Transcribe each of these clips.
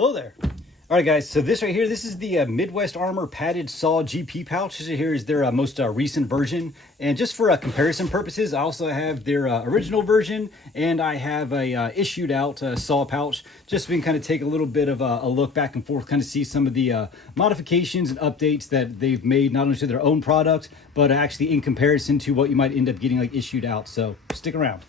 Hello there. All right, guys. So this right here, this is the Midwest Armor Padded Saw GP pouch. This here is their most recent version. And just for comparison purposes, I also have their original version, and I have a issued out saw pouch, just so we can kind of take a little bit of a look back and forth, kind of see some of the modifications and updates that they've made, not only to their own product, but actually in comparison to what you might end up getting like issued out. So stick around.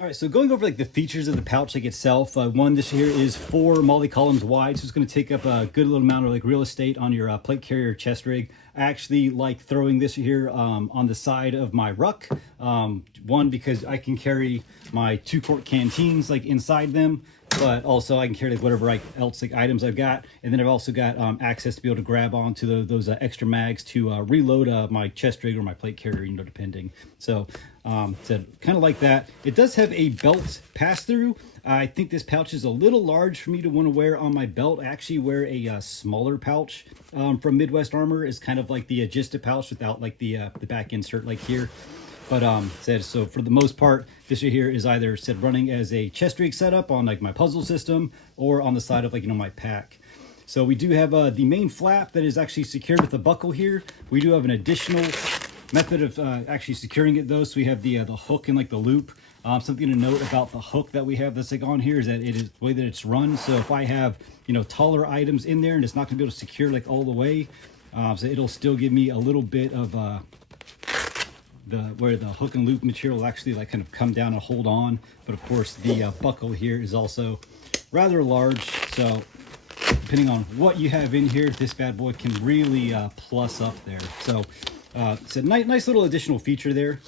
All right, so going over like the features of the pouch like itself, one, this here is 4 MOLLE columns wide, so it's going to take up a good little amount of like real estate on your plate carrier chest rig. I actually like throwing this here on the side of my ruck. One, because I can carry my 2-quart canteens like inside them, but also I can carry like whatever else like items I've got, and then I've also got access to be able to grab onto those extra mags to reload my chest rig or my plate carrier, you know, depending. So kind of like that. It does have a belt pass through. I think this pouch is a little large for me to want to wear on my belt. I actually wear a smaller pouch from Midwest Armor. Is kind of like the Agista pouch without like the back insert like here. But so for the most part, this right here is either running as a chest rig setup on like my puzzle system or on the side of like, you know, my pack. So we do have the main flap that is actually secured with a buckle here. We do have an additional method of actually securing it though. So we have the hook and like the loop. Something to note about the hook that we have that's like on here is that it is the way that it's run. So if I have, you know, taller items in there and it's not gonna be able to secure like all the way, so it'll still give me a little bit of where the hook and loop material will actually like kind of come down and hold on. But of course the buckle here is also rather large, so depending on what you have in here, this bad boy can really plus up there. So it's a nice little additional feature there.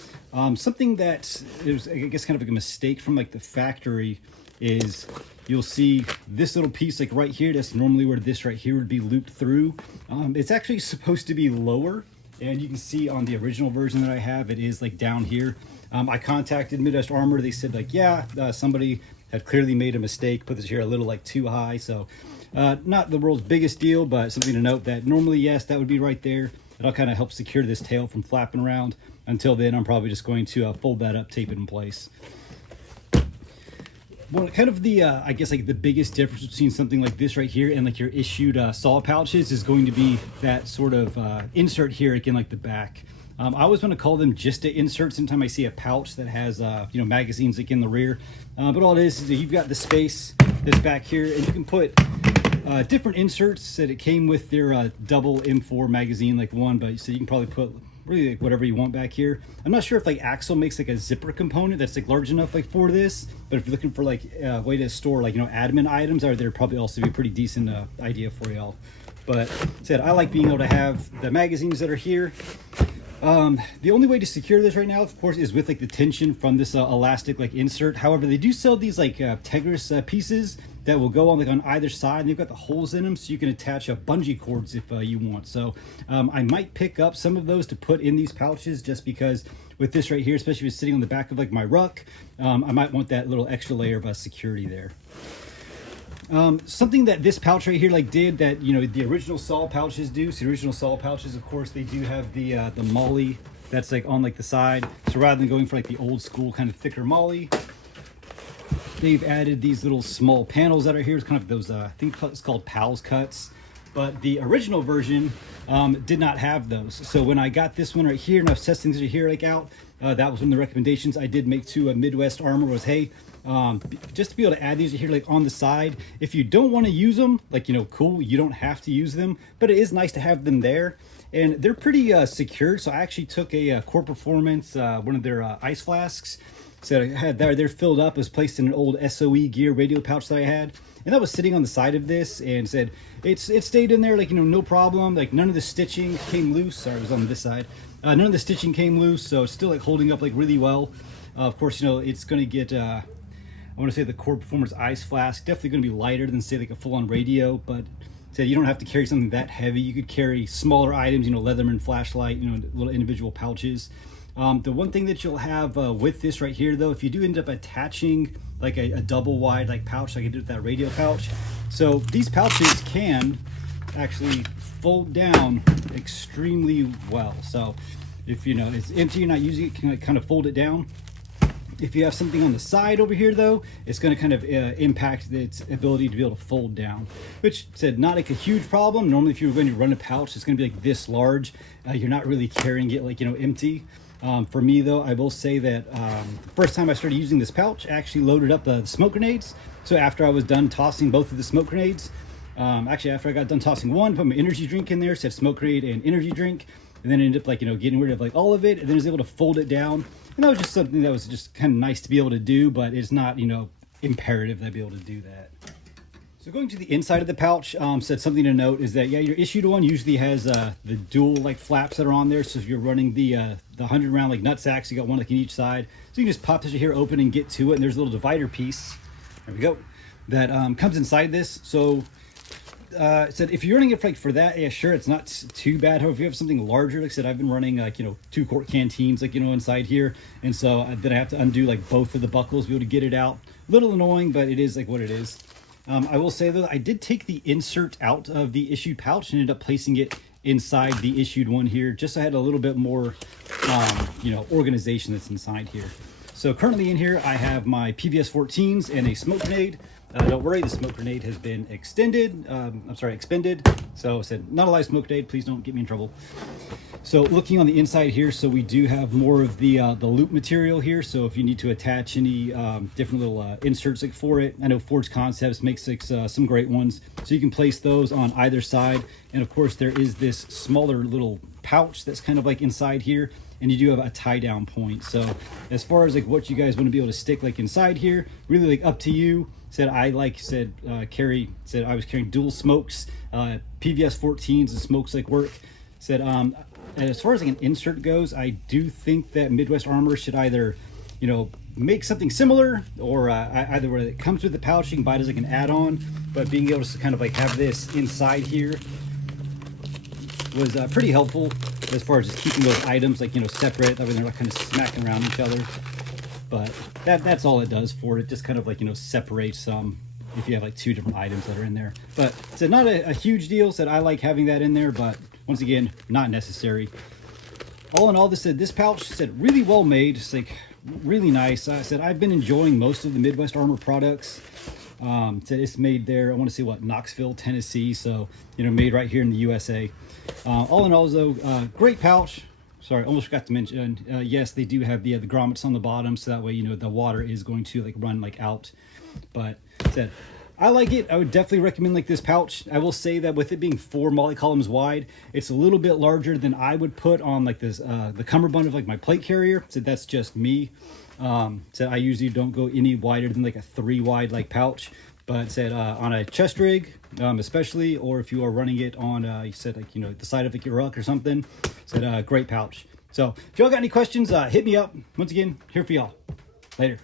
Something that is, I guess, kind of like a mistake from like the factory is you'll see this little piece like right here. That's normally where this right here would be looped through. It's actually supposed to be lower, and you can see on the original version that I have, it is like down here. I contacted Midwest Armor. They said like, yeah, somebody had clearly made a mistake, put this here a little like too high. So not the world's biggest deal, but something to note that normally, yes, that would be right there. It'll kind of help secure this tail from flapping around. Until then, I'm probably just going to fold that up, tape it in place. Well, kind of the, I guess like the biggest difference between something like this right here and like your issued saw pouches is going to be that sort of insert here, again, like the back. I always want to call them just inserts anytime I see a pouch that has, you know, magazines like in the rear. But all it is that you've got the space that's back here, and you can put different inserts that it came with their double M4 magazine, like one, but so you can probably put really like whatever you want back here. I'm not sure if like Axle makes like a zipper component that's like large enough like for this, but if you're looking for like a way to store like, you know, admin items, there'd probably also be a pretty decent idea for y'all. But I like being able to have the magazines that are here. The only way to secure this right now, of course, is with like the tension from this elastic like insert. However, they do sell these like Tegris pieces that will go on like on either side, and they've got the holes in them so you can attach bungee cords if you want. So I might pick up some of those to put in these pouches, just because with this right here, especially if it's sitting on the back of like my ruck, I might want that little extra layer of security there. Something that this pouch right here like did that, you know, the original saw pouches do. So the original saw pouches, of course, they do have the MOLLE that's like on like the side. So rather than going for like the old school kind of thicker MOLLE, they've added these little small panels that are here. It's kind of those, I think it's called PALS cuts. But the original version did not have those. So when I got this one right here, and I was testing this right here like out, that was one of the recommendations I did make to Midwest Armor was, hey, just to be able to add these here like on the side. If you don't want to use them, like, you know, cool, you don't have to use them, but it is nice to have them there. And they're pretty secure. So I actually took a Core Performance, one of their ice flasks. So I had they're filled up. It was placed in an old SOE gear radio pouch that I had, and that was sitting on the side of this, and said it stayed in there like, you know, no problem. Like none of the stitching came loose. Sorry, it was on this side. None of the stitching came loose, so it's still like holding up like really well. Of course, you know, it's going to get I want to say the Core Performance ice flask definitely going to be lighter than say like a full-on radio, but you don't have to carry something that heavy. You could carry smaller items, you know, Leatherman flashlight, you know, little individual pouches. The one thing that you'll have with this right here, though, if you do end up attaching like a double wide like pouch like I did with that radio pouch, so these pouches can actually fold down extremely well. So if, you know, it's empty, you're not using it, you can like kind of fold it down. If you have something on the side over here though, it's going to kind of impact its ability to be able to fold down, which said not like a huge problem. Normally if you were going to run a pouch, it's going to be like this large. You're not really carrying it like, you know, empty. For me though, I will say that the first time I started using this pouch, I actually loaded up the smoke grenades. So after I was done tossing both of the smoke grenades, actually after I got done tossing one, put my energy drink in there, said smoke grenade and energy drink, and then ended up like, you know, getting rid of like all of it, and then I was able to fold it down. And that was just something that was just kind of nice to be able to do, but it's not, you know, imperative that I'd be able to do that. So going to the inside of the pouch, said something to note is that, yeah, your issued one usually has the dual like flaps that are on there. So if you're running the 100 round like nut sacks, you got one like in each side. So you can just pop this here open and get to it. And there's a little divider piece, there we go, that comes inside this. So it said if you're running it like for that, yeah, sure, it's not too bad. However, if you have something larger, like I said, I've been running like, you know, 2-quart canteens, like, you know, inside here, and so then I have to undo like both of the buckles to be able to get it out. A little annoying, but it is like what it is. I will say though, I did take the insert out of the issued pouch and ended up placing it inside the issued one here, just so I had a little bit more, you know, organization that's inside here. So currently in here, I have my PVS 14s and a smoke grenade. Don't worry, the smoke grenade has been expended. So I said, not a live smoke grenade, please don't get me in trouble. So looking on the inside here, so we do have more of the loop material here. So if you need to attach any different little inserts like for it, I know Forged Concepts makes like, some great ones. So you can place those on either side. And of course there is this smaller little pouch that's kind of like inside here, and you do have a tie down point. So as far as like what you guys want to be able to stick like inside here, really like up to you. Said I said I was carrying dual smokes, PVS 14s, and smokes like work. Said as far as like an insert goes, I do think that Midwest Armor should either, you know, make something similar, or either where it comes with the pouch, you can buy it as like an add-on, but being able to kind of like have this inside here was pretty helpful as far as just keeping those items like, you know, separate. That way they're not kind of smacking around each other. But that's all it does for it. Just kind of like, you know, separates if you have like 2 different items that are in there. But it's not a huge deal. Said I like having that in there, but once again, not necessary. All in all, this pouch said really well made. It's like really nice. I said I've been enjoying most of the Midwest Armor products. Said it's made there, I want to say what, Knoxville, Tennessee. So, you know, made right here in the USA. All in all though, great pouch. Sorry, almost forgot to mention, yes, they do have the grommets on the bottom, so that way, you know, the water is going to like run like out. But said I like it. I would definitely recommend like this pouch. I will say that with it being 4 MOLLE columns wide, it's a little bit larger than I would put on like this the cummerbund of like my plate carrier. So that's just me. So I usually don't go any wider than like a 3 wide like pouch. But said on a chest rig, especially, or if you are running it on, you said like, you know, the side of like your ruck or something, said great pouch. So if y'all got any questions, hit me up. Once again, here for y'all. Later.